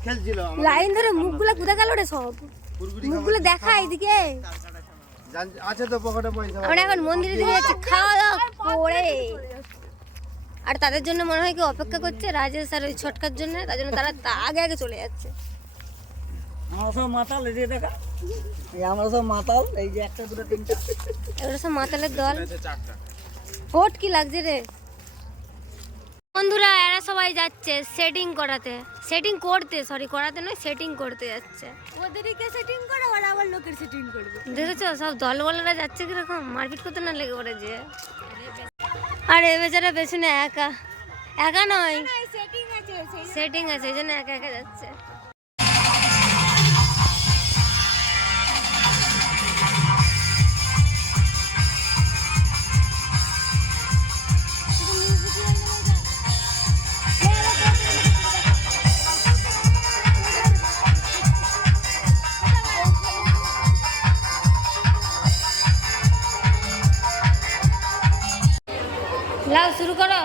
ছিল আমার লাইন ধরে মুখগুলো কোথা গেল রে সব? মুখগুলো দেখা এদিকে। আছে তো পকেটে পয়সা। আমরা এখন মন্দিরের দিকে যাচ্ছি খাওয়া দাওয়া করে। আর তাদের জন্য মনে হয় কি অপেক্ষা করছে রাজেশ আর ওই ছটকার জন্য তার জন্য তারা তা- আগে আগে চলে যাচ্ছে। আমরা সব মাতাল এই যে দেখা। এই আমরা সব মাতাল এই যে একটা দুটো তিনটা। এগুলো সব মাতালের দল। হোট কি লাগছে রে? বন্ধুরা এরা সবাই যাচ্ছে সেটিং করাতে। সেটিং করতে সরি করাতে নয় সেটিং করতে যাচ্ছে। ওদেরকে সেটিং করে ওরা আবার লোকের সেটিং করবে। দেখেছ সব দলবলেরা যাচ্ছে কীরকম? মারপিট করতে না লেগে পড়ে যে। আর এ বেচারা পেছনে একা। একা নয়। সেটিং আছে সেটিং আছে এই জন্য একা একা যাচ্ছে। লাও শুরু করো।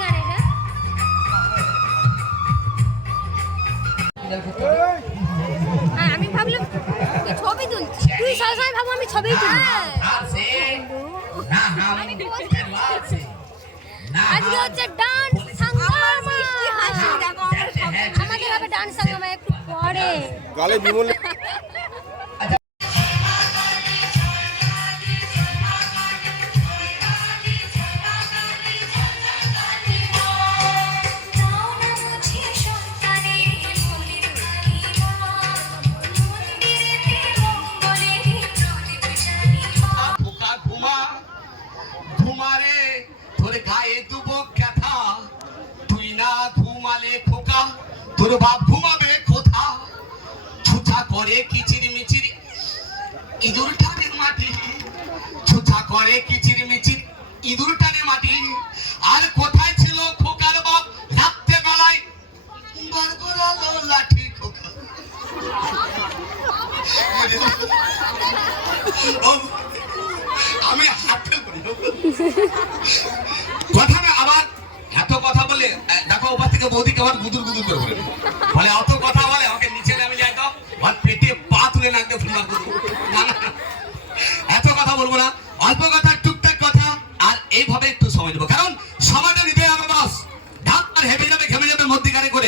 হ্যাঁ, হ্যাঁ? হ্যাঁ, আমি ভাবলাম ছবি তুলছিস। তুই সবসময় ভাবো আমি ছবি তুলি। আজকে হচ্ছে ডান্স গালে বিমল তোর বাপ ঘুমাবে কোথা ছুচা করে কিচির মিচির ইঁদুর মাটি। ছুচা করে কিচির মিচির ইঁদুর মাটি। আর কোথায় ছিল খোকার বাপ? রাত্রে বেলায় লাঠি আমি হাতে কথা আবার এত কথা বলে দেখো ওপার থেকে বৌদিকে আবার গুদুর গুদুর করে বলে, অত কথা বলে আমাকে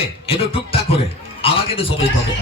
করে একটু টুকটাক করে আমাকে তো সবাই পাবো